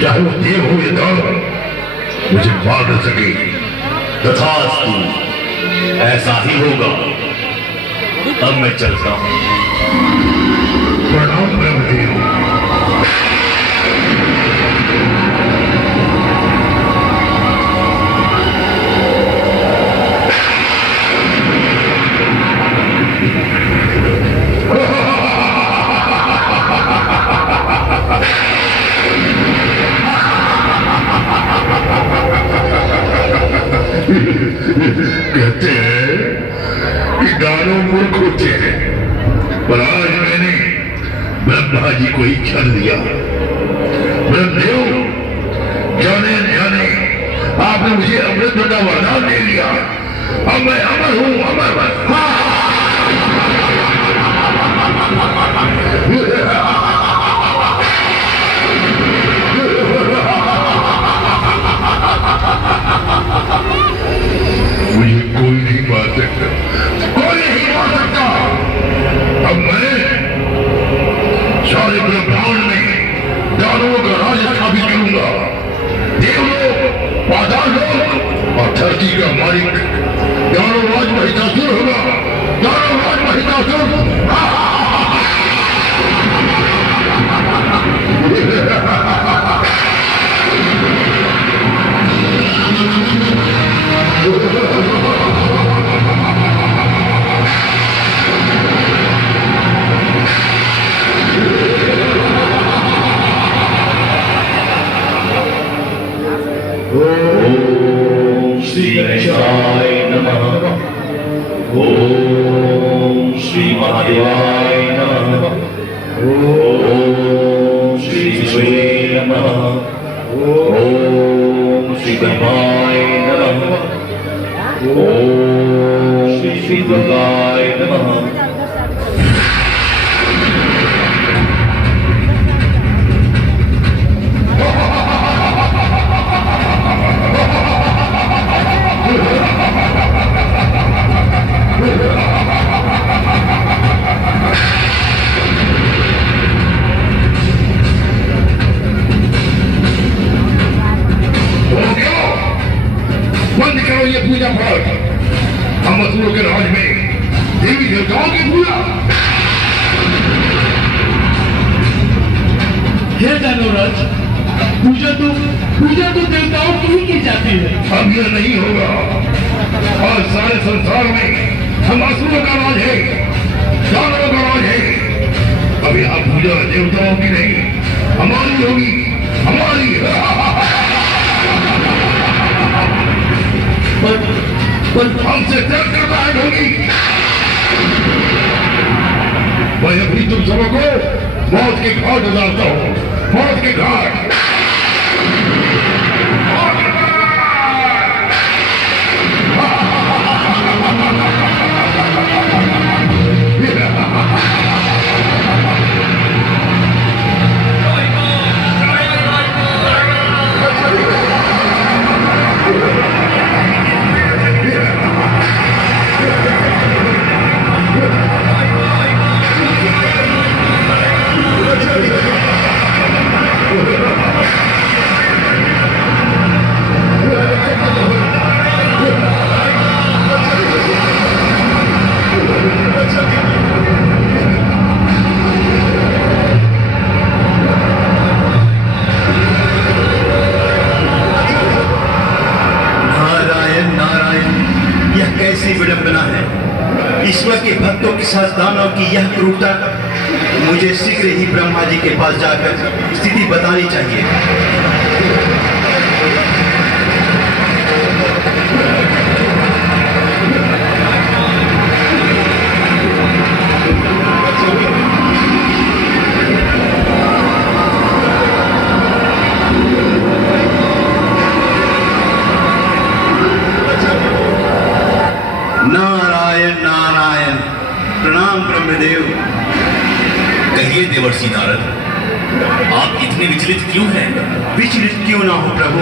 चाहे वो देव हो या दानव, मुझे मार न सके। तथास्तु, ऐसा ही होगा। अब मैं चलता हूं। प्रणाम ब्रह्मदेव। कहते हैं कि दानव मूर्ख होते हैं, पर आज मैंने ब्रह्मा जी को ही छल दिया। ब्रह्मदेव, जाने जाने आपने मुझे अमृत का वरदान दे दिया। अब मैं अमर हूं, अमर। मुझे कोई नहीं मार सकता, कोई नहीं मार सकता। अब मैं सारे ब्रह्मांड में दानवों का राज स्थापित करूंगा। देवलोक, पाताल लोक और धरती का मालिक दानव राज महिषासुर होगा। दानव राज महिषासुर। ओम श्री गणेशाय नमः। ओम श्री महादेवाय नमः। ओम श्री विष्णुवे नमः। ओम श्री ब्रह्माय नमः। ओम श्री दुर्गाय नमः। बंद करो ये पूजा पाठ। हम असुरों के राज में देवी देवताओं की पूजा। हे दानवराज, पूजा तो देवताओं की ही की जाती है। अब यह नहीं होगा। और सारे संसार में हम असुरों का राज है, दानवों का राज है। अब यहाँ पूजा देवताओं की नहीं, हमारी होगी, हमारी। पर हमसे डर करता है ढोंगी। मैं अपनी तुम सबको मौत के घाट उतारता हूँ, मौत के घाट। ईश्वर के भक्तों के साथ दानव की यह क्रूरता, मुझे शीघ्र ही ब्रह्मा जी के पास जाकर स्थिति बतानी चाहिए। नारायण नारायण। प्रणाम ब्रह्मदेव। कहिए देवर्षि नारद, आप इतने विचलित क्यों हैं? विचलित क्यों ना हो प्रभु,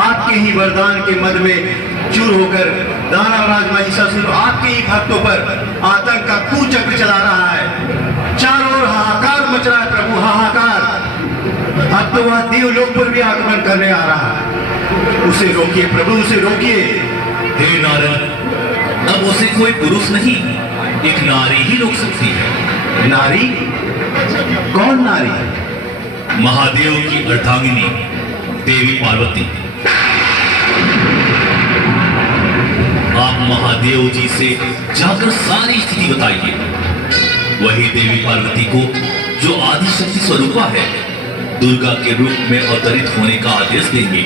आपके ही वरदान के मद में चूर होकर दानवराज महिषासुर आपके ही भक्तों पर आतंक का कुचक्र चला रहा है। चारों ओर हाहाकार मच रहा है प्रभु, हाहाकार। अब तो वह देवलोक पर भी आगमन करने आ रहा है। उसे रोकिए प्रभु, उसे रोकिए। हे नारद, अब उसे कोई पुरुष नहीं, एक नारी ही रोक सकती है। नारी? कौन नारी? महादेव की अर्धांगिनी देवी पार्वती। आप महादेव जी से जाकर सारी स्थिति बताइए। वही देवी पार्वती को, जो आदि शक्ति स्वरूपा है, दुर्गा के रूप में अवतरित होने का आदेश देंगे।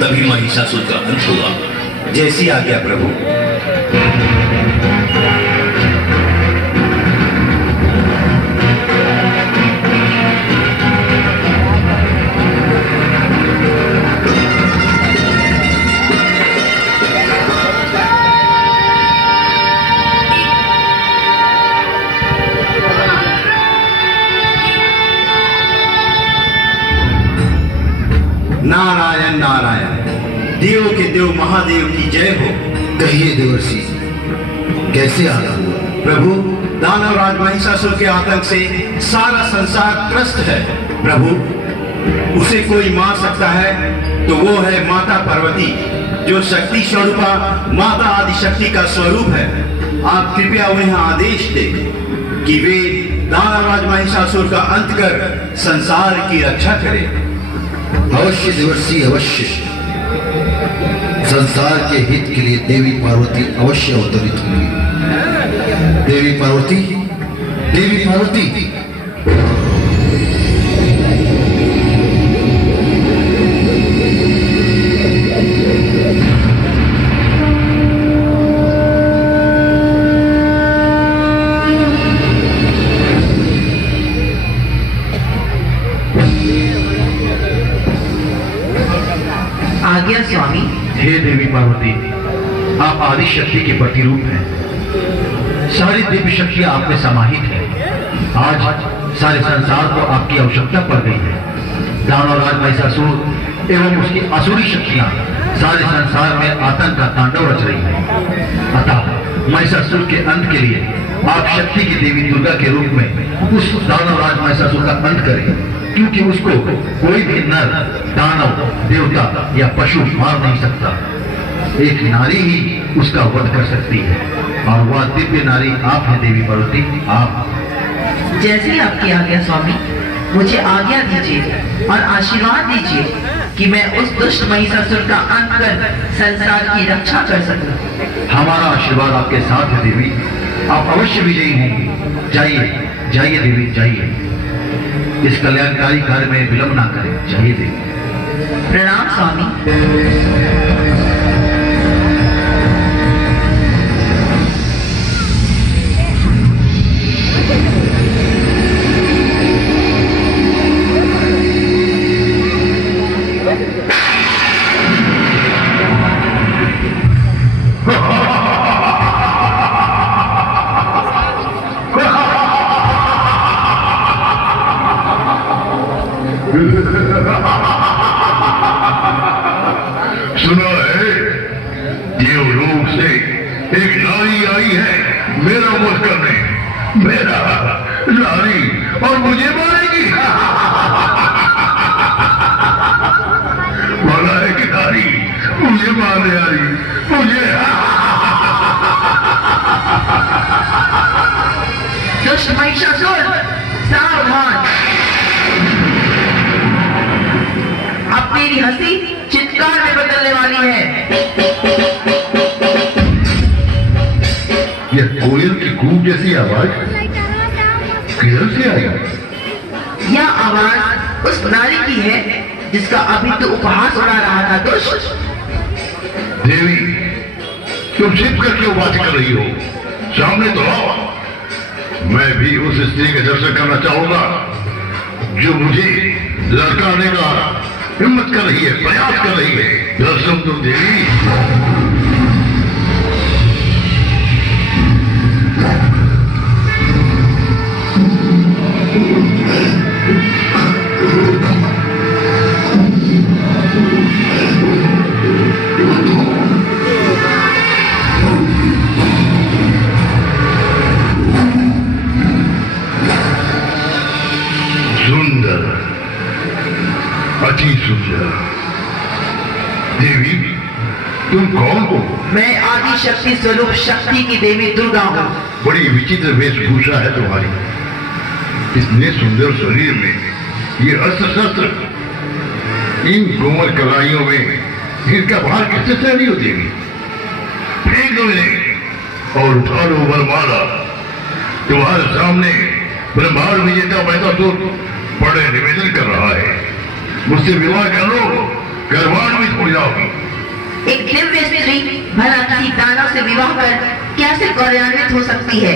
तभी महिषासुर का अंत होगा। जैसी आज्ञा प्रभु। नारायण नारायण, देव के देव महादेव की जय हो। कहिए देवर्षि, कैसे आना हुआ? प्रभु, दानवराज महिषासुर के आतंक से सारा संसार त्रस्त है। प्रभु, उसे कोई मार सकता है तो वो है माता पार्वती, जो शक्ति स्वरूपा माता आदि शक्ति का स्वरूप है। आप कृपया उन्हें आदेश दें कि वे दानवराज महिषासुर का अंत कर संसार की रक्षा करें। अवश्य देवर्षि, अवश्य। संसार के हित के लिए देवी पार्वती अवश्य अवतरित होंगी। देवी पार्वती, देवी पार्वती। आज्ञा स्वामी। हे देवी पार्वती, आप आदि शक्ति के प्रतिरूप हैं। सारी दिव्य शक्तियां आप में समाहित है। आज सारे संसार को आपकी आवश्यकता पड़ गई है। दानवराज महिषासुर एवं उसकी असुरी शक्तियां सारे संसार में आतंक का तांडव रच रही है। अतः महिषासुर के अंत के लिए आप शक्ति की देवी दुर्गा के रूप में उस दानवराज महिषासुर का अंत करें, क्योंकि उसको कोई भी नर, दानव, देवता या पशु मार नहीं सकता। एक नारी ही उसका वध कर सकती है, और वह दिव्य नारी आप हैं देवी पार्वती, आप। जैसी आपकी आज्ञा स्वामी। मुझे आज्ञा दीजिए और आशीर्वाद दीजिए कि मैं उस दुष्ट महिषासुर का अंत कर संसार की रक्षा कर सकूं। हमारा आशीर्वाद आपके साथ है देवी, आप अवश्य विजयी होंगी। जाइए जाइए देवी, जाइए। इस कल्याणकारी कार्य में विलंब ना करें। जाइए देवी। प्रणाम स्वामी। सुना है, देवलोक से एक नारी आई है मेरा वध करने। मेरा नारी, और मुझे मारेगी। बोला है कि नारी मुझे मारने आ रही, मुझे। दुष्ट महिषासुर, सावधान। अब तेरी हंसी चित्कार में बदलने वाली है। यह कोयल की कूक जैसी आवाज किधर से आई? यह आवाज उस नारी की है जिसका अभी तो उपहास उड़ा रहा था दुष्ट। देवी, तुम छिप कर क्यों बात कर रही हो? सामने तो आओ। मैं भी उस स्त्री के दर्शन करना चाहूंगा जो मुझे लड़काने का हिम्मत कर रही है, प्रयास कर रही है। दर्शन तो देवी। अति सुंदर। देवी, तुम कौन हो? मैं आदि शक्ति स्वरूप शक्ति की देवी दुर्गा हूँ। बड़ी विचित्र वेशभूषा है तुम्हारी। इतने सुंदर शरीर में ये अस्त्र शस्त्र, इन कोमल कलाइयों में इनका भार किससे सहनी हो देवी? फेंक दो इन्हें और उठा लो वरमाला। तुम्हारे सामने ब्रह्मांड विजेता महिषासुर बड़े निवेदन कर रहा है। मुझसे विवाह कर लो, गर्भान्वित हो जाओगी। एक दिव्य स्त्री भला किसी दानव से विवाह कर कैसे गौरवान्वित हो सकती है?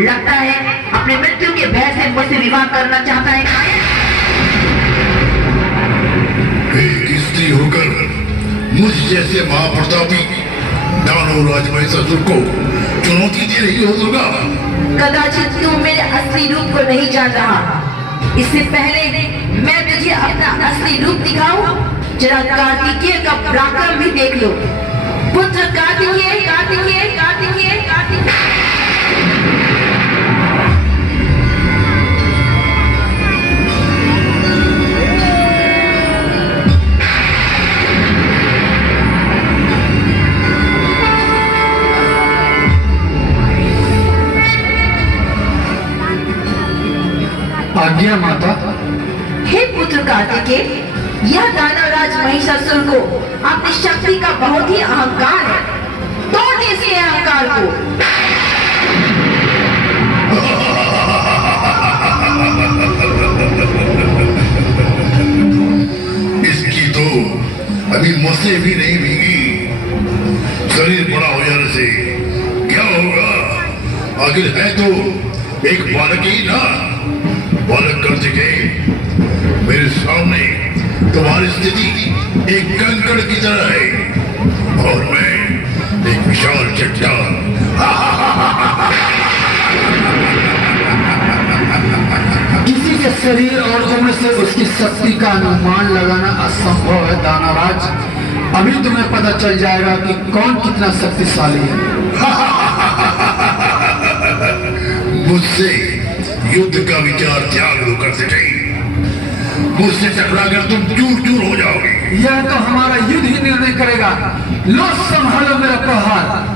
लगता है अपने मृत्यु के भय से मुझसे विवाह करना चाहता है। एक स्त्री होकर मुझ जैसे महाप्रतापी दानव राज महिषासुर को चुनौती दे रही हो दुर्गा? कदाचित तू मेरे असली रूप को नहीं जान रहा। इससे पहले मैं तुझे अपना असली रूप दिखाऊं, जरा कार्तिकेय का पराक्रम भी देख लो। पुत्र कार्तिकेय, कार्तिकेय, कार्तिकेय, कार्तिकेय। आज्ञा माता। हे पुत्र कार्तिकेय, यह दानवराज महिषासुर को अपनी शक्ति का बहुत ही अहंकार है। तोड़ इसके अहंकार को। इसकी तो अभी मसे भी नहीं भीगी। शरीर बड़ा हो जाने से क्या होगा? आखिर है तो एक बालक ही ना। बालक कर सके मेरे सामने तुम्हारी स्थिति एक कंकड़ की तरह है और मैं एक विशाल चट्टान। किसी के शरीर और उम्र से उसकी शक्ति का अनुमान लगाना असंभव है दानवराज। अभी तुम्हें पता चल जाएगा कि कौन कितना शक्तिशाली है। मुझसे युद्ध का विचार त्याग दो कर सके। मुझसे टकराकर तुम चूर चूर हो जाओगे। यह तो हमारा युद्ध ही निर्णय करेगा। लो संभालो मेरा प्रहार।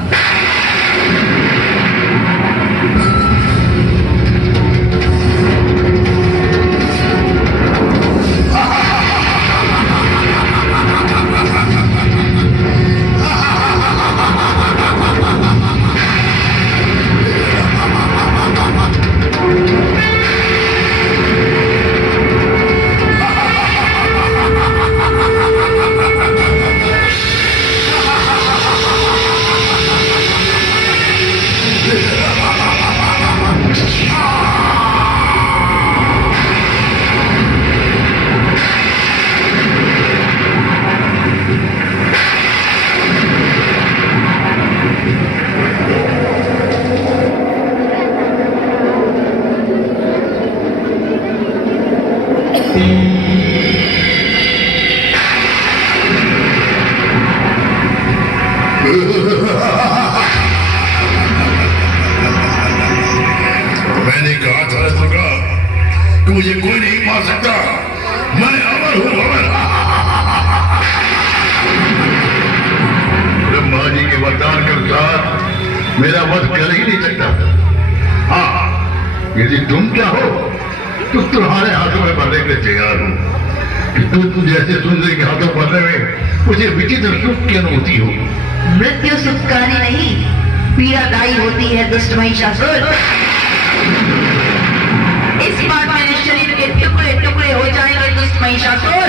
मैंने कहा था दुर्गा कि मुझे कोई नहीं मार सकता। मैं अमर हूं, अमर। ब्रह्मा जी के वरदान के अनुसार मेरा वध कर ही नहीं सकता। हाँ, यदि तुम चाहो तो तुम्हारे हाथों में मरने के लिए तैयार हूं। कि तुम जैसे सुंदरी के हाथों मरने में मुझे विचित्र सुख की अनुभूति हो। मृत्यु सुखकारी नहीं, पीड़ादायी होती है दुष्ट महिषासुर। इस बार मेरे शरीर के टुकड़े टुकड़े हो जाएंगे दुष्ट महिषासुर।